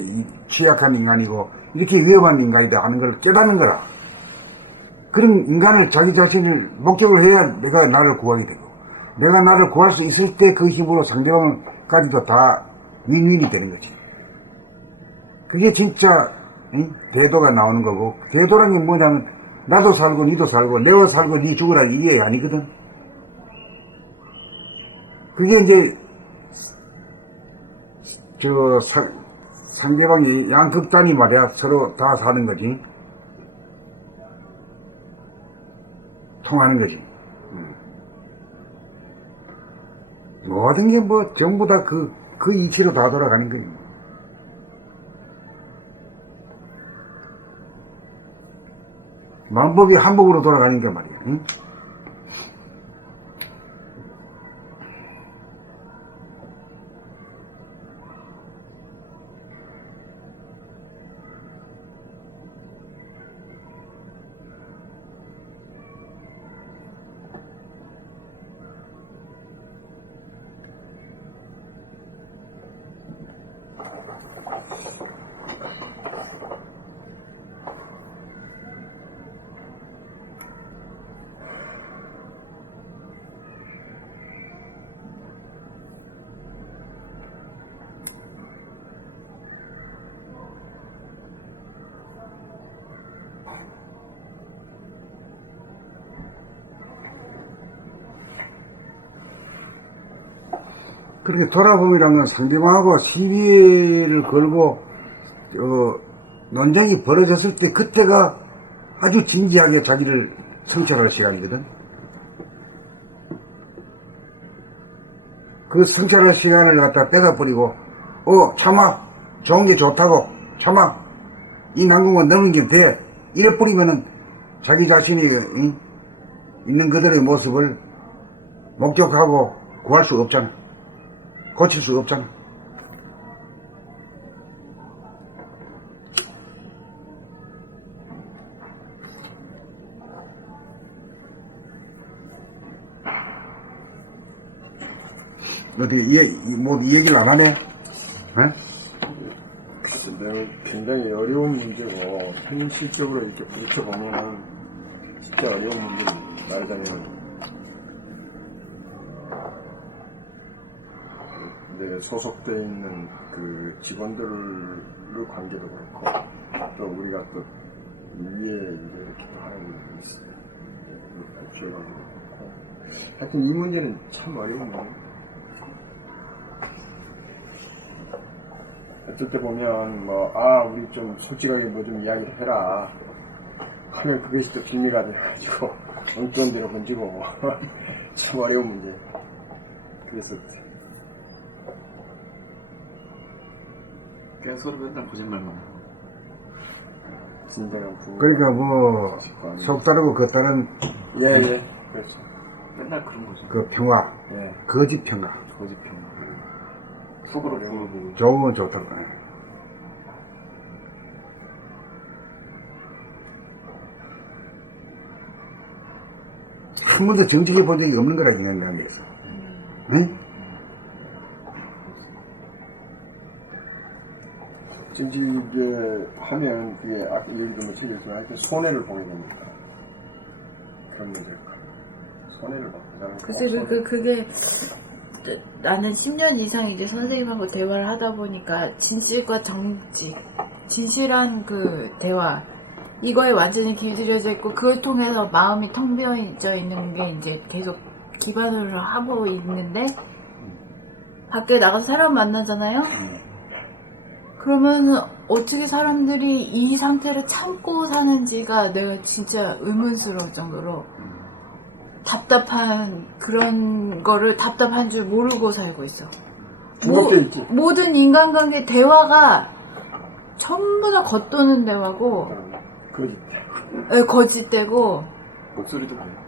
취약한 인간이고, 이렇게 위험한 인간이다 하는 걸 깨닫는 거라. 그런 인간을 자기 자신을 목적을 해야 내가 나를 구하게 되고, 내가 나를 구할 수 있을 때 그 힘으로 상대방까지도 다 윈윈이 되는 거지. 그게 진짜 대도가 나오는 거고, 대도라는 게 뭐냐면 나도 살고 니도 살고 내가 살고 니 죽으라 이게 아니거든. 그게 이제 상대방이 양극단이 말이야 서로 다 사는 거지. 통하는 거지. 모든 게 뭐 전부 다 그 이치로 다 돌아가는 거지. 만법이 한복으로 돌아가니까 말이야. 응? 그렇게 돌아봄이라는 건 상대방하고 시비를 걸고 논쟁이 벌어졌을 때 그때가 아주 진지하게 자기를 성찰할 시간이거든. 그 성찰할 시간을 갖다 뺏어버리고 참아, 좋은 게 좋다고, 참아, 이 난궁은 넘는 돼 이래 버리면은 자기 자신이 있는 그들의 모습을 목격하고 구할 수 없잖아. 고칠 수 없잖아. 어떻게 이 얘기를 안 하네? 글쎄, 굉장히 어려운 문제고 현실적으로 이렇게 부딪혀보면은 진짜 어려운 문제를 말하자면 내 소속되어 있는 그 직원들의 관계도 그렇고 또 우리가 또 위에 이렇게 하는 게 있어요. 기억하고 그렇고 하여튼 이 문제는 참 어려운 문제. 어쩔 때 보면 우리 좀 솔직하게 뭐 좀 이야기를 해라 하면 그것이 또 빌미가 돼가지고 엉뚱한 데로 번지고 참 어려운 문제. 그래서 그냥 서로 맨날 거짓말만 하고. 진정한 부부. 그러니까 속다르고 겉다른 예, 그렇죠. 맨날 그런 거죠. 그 평화, 예, 거짓 평화. 거짓평. 속으로 부르고. 좋으면 좋다고. 한 번도 정직해 본 적이 없는 거라 이 생각에서. 응? 정직하게 하면 그게 여기도 뭐 책이었지만 하여튼 손해를 보게 됩니다. 그런 문제일까. 손해를 받고. 글쎄 그게 나는 10년 이상 이제 선생님하고 대화를 하다 보니까 진실과 정직, 진실한 그 대화 이거에 완전히 길들여져 있고 그걸 통해서 마음이 텅 비어져 있는 게 이제 계속 기반으로 하고 있는데 밖에 나가서 사람 만나잖아요? 그러면 어떻게 사람들이 이 상태를 참고 사는지가 내가 진짜 의문스러울 정도로 답답한 그런 거를 답답한 줄 모르고 살고 있어. 중독돼 있지. 모든 인간관계 대화가 전부 다 겉도는 대화고 그거지. 거짓되고 목소리도 그래요.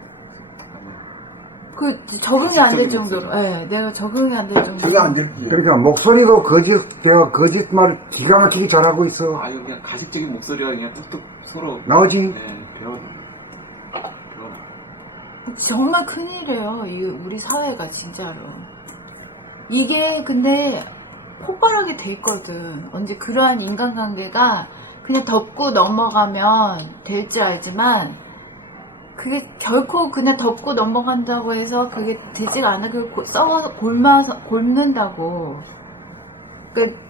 그 적응이 안 될 가식적인 정도로 목소리. 내가 적응이 안 될 정도로 제가 안 듣기. 그러니까 목소리도 거짓말을 기가 막히게 잘하고 있어. 아, 이거 그냥 가식적인 목소리가 그냥 뚝뚝 서로. 나오지? 네, 배워. 정말 큰일이에요. 우리 사회가 진짜로. 이게 근데 폭발하게 돼 있거든. 언제 그러한 인간관계가 그냥 덮고 넘어가면 될 줄 알지만 그게 결코 그냥 덮고 넘어간다고 해서 그게 되지가 않아. 그 썩어서 곪는다고.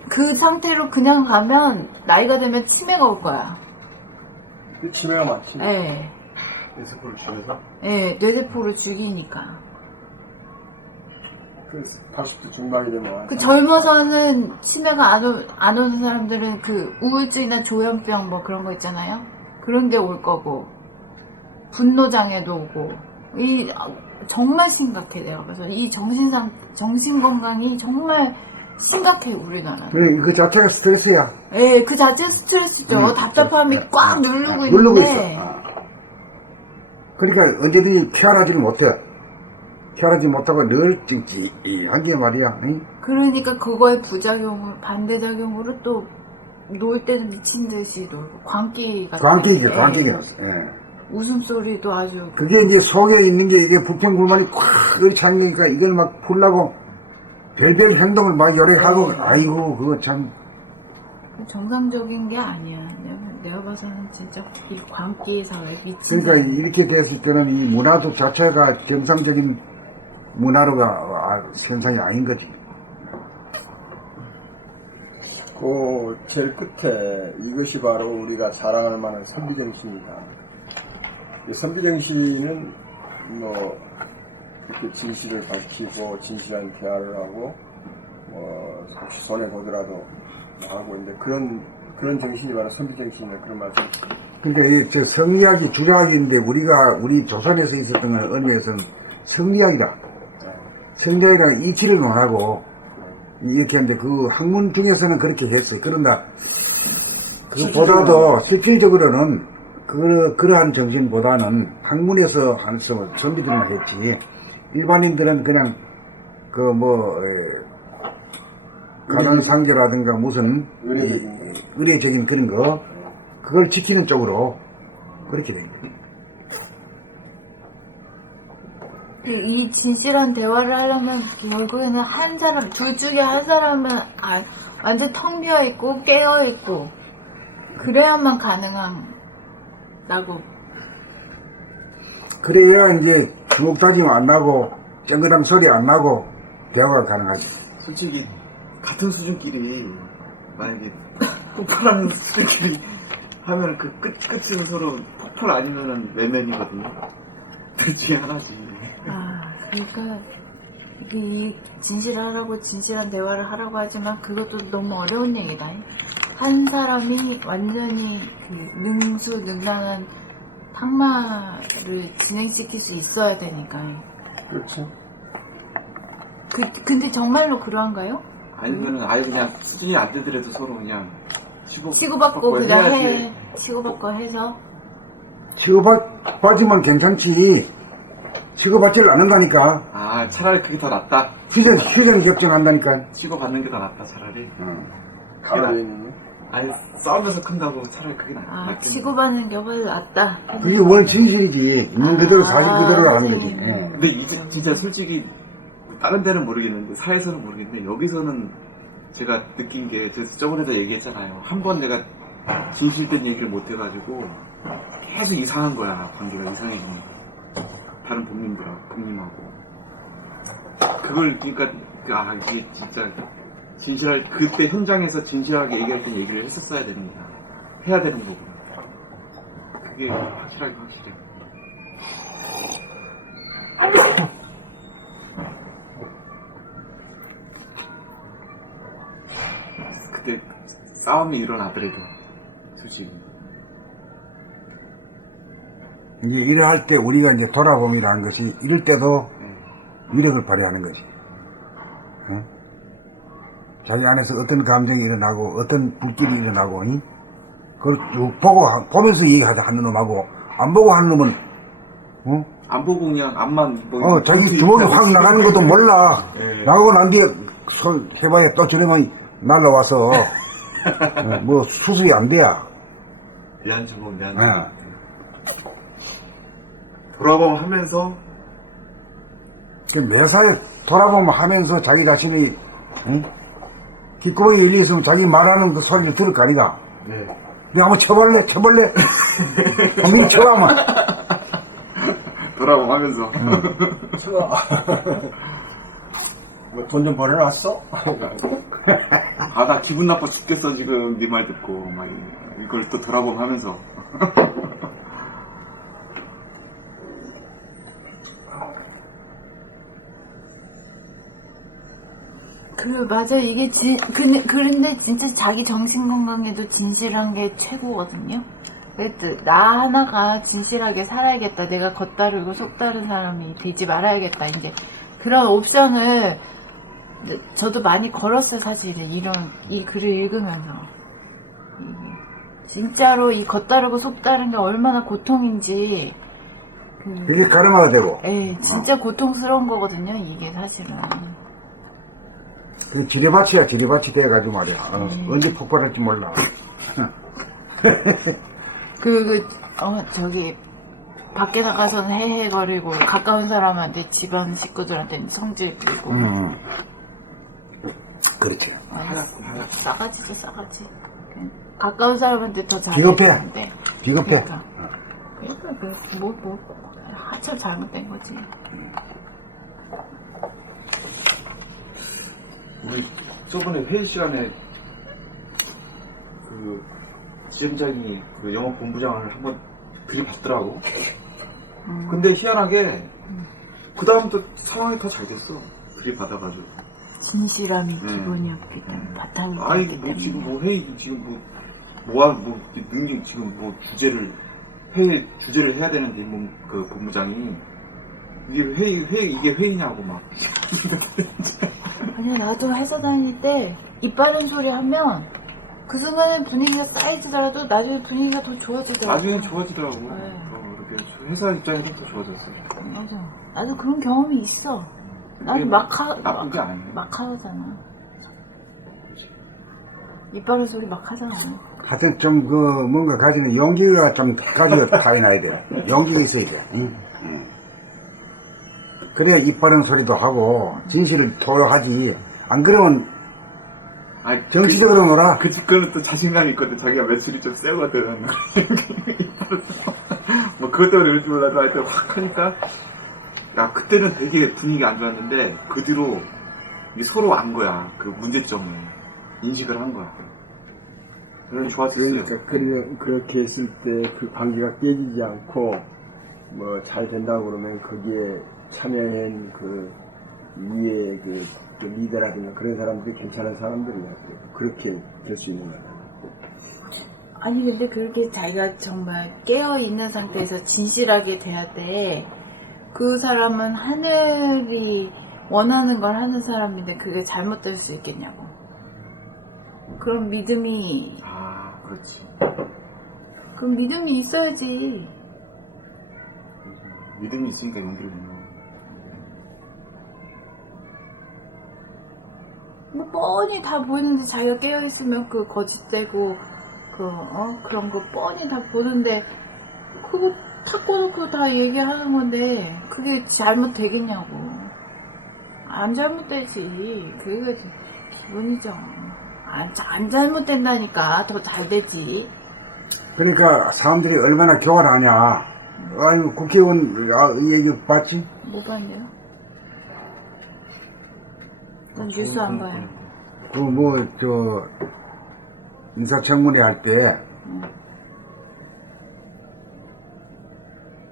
그 상태로 그냥 가면 나이가 되면 치매가 올 거야. 그 치매가 많지. 예. 뇌세포를 죽여서. 예, 뇌세포를 죽이니까. 그 80대 중반이 되면. 그 젊어서는 치매가 안 오는 사람들은 그 우울증이나 조현병 뭐 그런 거 있잖아요. 그런 게 올 거고. 분노장애도 오고. 정말 심각해, 내가. 그래서 이 정신 건강이 정말 심각해, 우리나라. 그 자체가 스트레스야. 예, 그 자체 스트레스죠. 답답함이 꽉 누르고 있는데. 누르고 있어. 그러니까 언제든지 쾌활하지는 못해. 쾌활하지 못하고 늘 찡찡한 게 말이야. 응? 그러니까 그거의 반대작용으로 또 놀 때는 미친 듯이 놀고 광기 같은 광기가. 예. 웃음소리도 아주 그게 이제 속에 있는 게 이게 부평불만이 꽉 차니까 이걸 막 풀라고 별별 행동을 막 여러 하고 아이고 그거 참. 정상적인 게 아니야. 내가 봐서는 진짜 이 광기 사회 미친. 그러니까 이렇게 됐을 때는 이 문화도 자체가 정상적인 문화로가 현상이 아닌 거지. 그 제일 끝에 이것이 바로 우리가 자랑할 만한 선비정신이다. 이 선비정신은 뭐 그렇게 진실을 밝히고 진실한 대화를 하고 혹시 손해 보더라도 하고 있는데 그런 정신이 바로 선비정신이다. 그런 말씀. 그러니까 저 성리학이 주략인데 우리 조선에서 있었던 건 의미에서는 성리학이다. 성리학이라는 이치를 논하고 이렇게 하는데 그 학문 중에서는 그렇게 했어요. 그런가 그보다도 실질적으로는 그러한 정신보다는 학문에서 한서 선비들만 했지 일반인들은 그냥 가난상제라든가 무슨 의례적인 그런 거 그걸 지키는 쪽으로 그렇게 된 거예요. 이 진실한 대화를 하려면 결국에는 둘 중에 한 사람은 완전 텅 비어 있고 깨어 있고 그래야만 가능하다고. 그래야 이제 주먹다짐 안 나고 쨍그랑 소리 안 나고 대화가 가능하죠. 솔직히 같은 수준끼리 만약에 폭발하는 수준끼리 하면 그 끝은 서로 폭발 아니면은 외면이거든요. 둘 중에 하나지. 그러니까 이 진실을 하라고 진실한 대화를 하라고 하지만 그것도 너무 어려운 얘기다. 한 사람이 완전히 그 능수능란한 탁마를 진행시킬 수 있어야 되니까. 그렇죠. 근데 정말로 그러한가요? 아니면은 아예 그냥 수준이 안 되더라도 서로 그냥 치고받고 그냥 해야지. 치고받고 해서. 치고받지만 괜찮지. 치고받지를 않는다니까. 차라리 그게 더 낫다. 휴전이 격전한다니까. 치고받는 게 더 낫다 차라리. 가만히 아니 싸우면서 큰다고 차라리 그게 낫다. 치고받는 게 훨씬 낫다. 그게 원 진실이지. 있는 그대로 사실 그대로 하는 거지. 선생님. 근데 이제 진짜 솔직히 다른 데는 모르겠는데 사회에서는 모르겠는데 여기서는 제가 느낀 게 제가 저번에도 얘기했잖아요. 한 번 내가 진실된 얘기를 못 해가지고 계속 이상한 거야. 관계가 이상해지는 거야. 다른 부모님하고 그걸 그러니까 이게 진짜 그때 현장에서 진실하게 얘기할 때 얘기를 했었어야 되는구나. 해야 되는 거구나. 그게 확실해. 그때 싸움이 일어나더라도 솔직히 이제 일을 할 때 우리가 이제 돌아봄이라는 것이 이럴 때도 위력을 발휘하는 것이. 어? 자기 안에서 어떤 감정이 일어나고 어떤 불길이 일어나고 그걸 쭉 보면서 얘기하는 놈하고 안 보고 하는 놈은 안 보고 그냥 앞만 뭐 자기 주먹이 확 나가는 것도 몰라. 예. 나가고 난 뒤에 손 해봐야 또 저러면 날라와서 뭐 수습이 안 돼야. 내한 주먹 내한 예. 주먹 돌아보면 하면서 매사에 돌아보면 하면서 자기 자신이 귓구멍이 열려있으면 자기 말하는 그 소리를 들을 거 아니가. 네. 내가 한번 쳐볼래? 한번 쳐봐만. 돌아보면 하면서 돈 좀 벌어놨어? 아 나 기분 나빠 죽겠어 지금 네 말 듣고 막 이걸 또 돌아보면 하면서 맞아. 이게 그런데 진짜 자기 정신 건강에도 진실한 게 최고거든요. 나 하나가 진실하게 살아야겠다. 내가 겉다르고 속다른 사람이 되지 말아야겠다. 이제 그런 옵션을 저도 많이 걸었어요, 사실은. 이 글을 읽으면서. 진짜로 이 겉다르고 속다른 게 얼마나 고통인지. 그게 가늠화가 되고. 진짜 고통스러운 거거든요, 이게 사실은. 그 지뢰밭이야, 지뢰밭이 돼가지고 말이야. 언제 폭발할지 몰라. 저기, 밖에 나가서는 헤헤거리고, 가까운 사람한테, 집안 식구들한테는 성질 부리고. 그렇지. 싸가지죠, 싸가지. 가까운 사람한테 더 비겁해. 잘해주는데. 비겁해. 그러니까, 한참 잘못된 거지. 우리 저번에 회의 시간에 그 지점장이 그 영업 본부장을 한번 들이받더라고. 근데 희한하게 그 다음부터 상황이 더 잘 됐어. 들이받아가지고. 진실함이 기본이었기 때문에 바탕이 아니 됐기 뭐 때문에. 지금 뭐 회의 지금 뭐 능력 지금 뭐 회의 주제를 해야 되는데 그 본부장이 이게 회의냐고 막. 아니야, 나도 회사 다닐 때 입 바른 소리 하면 그 순간에 분위기가 쌓이더라도 나중에 분위기가 더 좋아지더라고. 나중엔 좋아지더라고. 네. 이렇게 회사 입장에서 더 좋아졌어. 맞아. 나도 그런 경험이 있어. 나도 그게 나쁜 게 아니에요. 막 하잖아. 입 바른 소리 막 하잖아. 하여튼 좀 뭔가 가지는 용기가 좀 가지고 다녀야 돼. 용기가 있어야 돼. 그래야 입 바른 소리도 하고 진실을 토로하지. 안 그러면 아니, 정치적으로 놀아. 그거는 또 자신감이 있거든. 자기가 매출이 좀 세거든. 뭐 그것 때문에 그런지 몰라도 하여튼 확 하니까 야 그때는 되게 분위기 안 좋았는데 그 뒤로 이게 서로 안 거야. 그 문제점을 인식을 한 거야. 그래서 좋았었어요. 그러니까 그렇게 했을 때 그 관계가 깨지지 않고 뭐 잘 된다고 그러면 거기에 참여한 그 위에 그 리더라든가 그런 사람들이 괜찮은 사람들이야. 그렇게 될 수 있는 거야. 아니 근데 그렇게 자기가 정말 깨어있는 상태에서 진실하게 돼야 돼. 그 사람은 하늘이 원하는 걸 하는 사람인데 그게 잘못될 수 있겠냐고. 그런 믿음이 그렇지. 그럼 믿음이 있어야지. 믿음이 있으니까 용기를 내는 거야. 뭐 뻔히 다 보이는데 자기가 깨어있으면 그 거짓되고 그런 거 뻔히 다 보는데 그거 탁 꺼놓고 다 얘기하는 건데 그게 잘못되겠냐고. 안 잘못되지. 그게 기본이죠. 안 잘못된다니까 더 잘 되지. 그러니까 사람들이 얼마나 교활하냐. 아이고 국회의원 이 얘기 봤지? 뭐 봤는데요? 난 뉴스 안 봐요. 인사청문회 할 때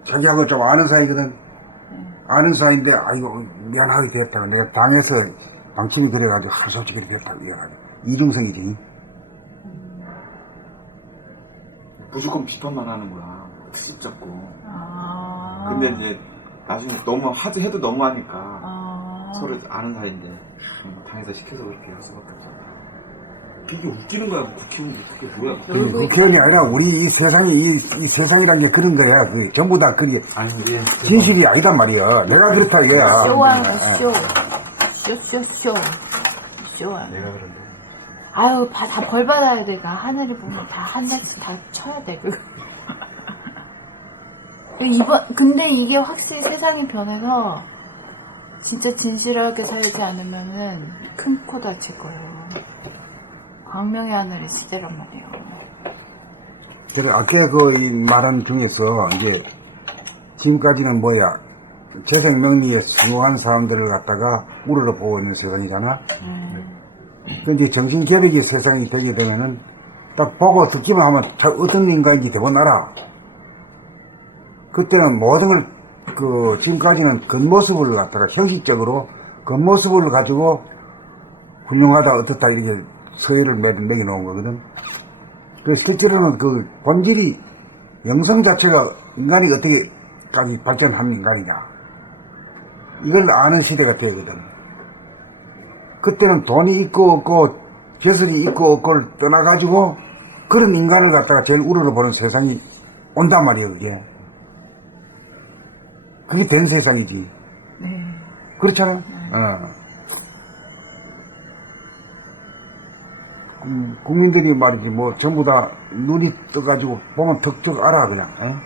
자기하고 좀 아는 사이거든. 아는 사이인데 아이고 미안하게 됐다고 내가 당에서 방침이 들어가지고 솔직히 됐다고 이래가지고 이중성이지. 무조건 비판만 하는 거야. 트집 잡고. 아. 근데 이제 나중에 너무 해도 너무하니까 아. 서로 아는 사이인데 당에서 시켜서 그렇게 할 수밖에 없어. 이게 웃기는 거야. 국회의원이 그게 뭐야? 놀고 국회의원이 아니라 우리 이 세상이 이 세상이란 게 그런 거야. 그 전부 다 그게 진실이 아니단 말이야. 내가 그렇다 이거야. 쇼하는 거, 쇼. 쇼하는 내가 그런데. 아유, 다 벌 받아야 돼. 나 하늘이 보면 다 한 달씩 다 쳐야 돼. 그거. 근데 이게 확실히 세상이 변해서 진짜 진실하게 살지 않으면은 큰 코 다칠 거예요. 광명의 하늘의 시대란 말이에요. 그래, 아까 이 말한 중에서 이제 지금까지는 뭐야 재생 명리에 수고한 사람들을 갖다가 우러러 보고 있는 세상이잖아. 근데 정신 개벽의 세상이 되게 되면은 딱 보고 듣기만 하면 어떤 인간인지 대본 알아. 그때는 모든 걸 지금까지는 겉모습을 갖다가 형식적으로 겉모습을 가지고 훌륭하다 어떻다 이렇게 서열을 매겨놓은 거거든. 그래서 실제로는 그 본질이 영성 자체가 인간이 어떻게까지 발전한 인간이냐 이걸 아는 시대가 되거든. 그때는 돈이 있고 없고 재설이 있고 없고를 떠나가지고 그런 인간을 갖다가 제일 우러러보는 세상이 온단 말이에요. 그게 된 세상이지. 네. 그렇잖아. 국민들이 말이지 뭐 전부 다 눈이 떠가지고 보면 덕적 알아 그냥.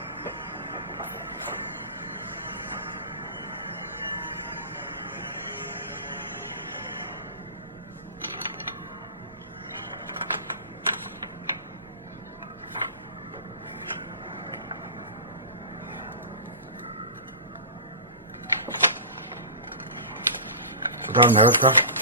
그 다음 내가 할까?